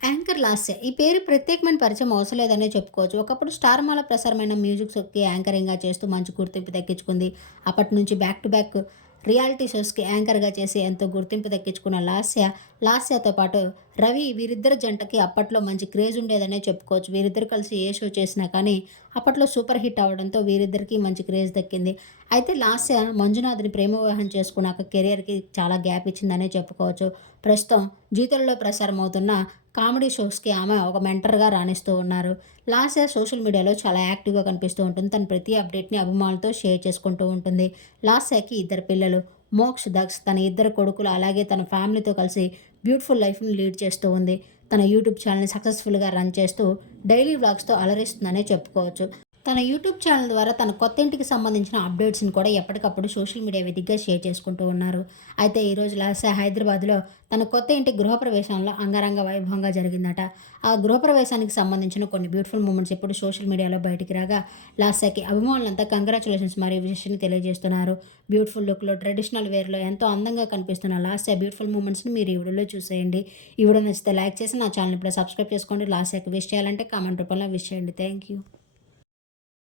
Anchor Lasya. ఈ పేరు ప్రత్యేకమైన పరిచయం అవసరం లేదనే చెప్పుకోవచ్చు. ఒకప్పుడు స్టార్మాలో ప్రసారమైన మ్యూజిక్ షోకి యాంకరింగ్‌గా చేస్తూ మంచి గుర్తింపు దక్కించుకుంది. అప్పటి నుంచి బ్యాక్ టు బ్యాక్ రియాలిటీ షోస్‌కి యాంకర్‌గా చేసి ఎంతో గుర్తింపు దక్కించుకున్న లాస్య, లాస్యతో పాటు రవి వీరిద్దరి జంటకి అప్పట్లో మంచి క్రేజ్ ఉండేదనే చెప్పుకోవచ్చు. వీరిద్దరూ కలిసి ఏ షో చేసినా కానీ అప్పట్లో సూపర్ హిట్ అవ్వడంతో వీరిద్దరికీ మంచి క్రేజ్ దక్కింది. అయితే లాస్య మంజునాథ్‌ని ప్రేమ వివాహం చేసుకున్నాక కెరియర్‌కి చాలా గ్యాప్ ఇచ్చిందనే చెప్పుకోవచ్చు. ప్రస్తుతం జీ తెలుగులో ప్రసారమవుతున్న కామెడీ షోస్‌కి ఆమె ఒక మెంటర్‌గా రాణిస్తూ ఉన్నారు. లాస్య సోషల్ మీడియాలో చాలా యాక్టివ్‌గా కనిపిస్తూ ఉంటుంది. తన ప్రతి అప్డేట్‌ని అభిమానులతో షేర్ చేసుకుంటూ ఉంటుంది. లాస్యకి ఇద్దరు పిల్లలు. మోక్ష్, దక్ష్ తన ఇద్దరు కొడుకులు అలాగే తన ఫ్యామిలీతో కలిసి బ్యూటిఫుల్ లైఫ్‌ని లీడ్ చేస్తూ ఉంది. తన యూట్యూబ్ ఛానెల్‌ని సక్సెస్‌ఫుల్‌గా రన్ చేస్తూ డైలీ వ్లాగ్స్‌తో అలరిస్తుందనే చెప్పుకోవచ్చు. తన యూట్యూబ్ ఛానల్ ద్వారా తన కొత్త ఇంటికి సంబంధించిన అప్డేట్స్‌ని కూడా ఎప్పటికప్పుడు సోషల్ మీడియా వేదికగా షేర్ చేసుకుంటూ ఉన్నారు. అయితే ఈరోజు లాస్య హైదరాబాద్‌లో తన కొత్త ఇంటి గృహప్రవేశంలో అంగరంగ వైభవంగా జరిగిందట. ఆ గృహప్రవేశానికి సంబంధించిన కొన్ని బ్యూటిఫుల్ మూమెంట్స్ ఇప్పుడు సోషల్ మీడియాలో బయటికి రాగా లాస్యకి అభిమానులంతా కంగ్రాచ్యులేషన్స్ మరియు విషెస్‌ని తెలియజేస్తున్నారు. బ్యూటిఫుల్ లుక్‌లో ట్రెడిషనల్ వేర్‌లో ఎంతో అందంగా కనిపిస్తున్న లాస్య బ్యూటిఫుల్ మూమెంట్స్‌ని మీరు ఈ వీడియోలో చూసేయండి. ఈ వీడియో నచ్చితే లైక్ చేసి నా ఛానల్ ఇప్పుడే సబ్స్క్రైబ్ చేసుకోండి. లాస్యకి విష్ చేయాలంటే కామెంట్ రూపంలో విష్ చేయండి. Thank you.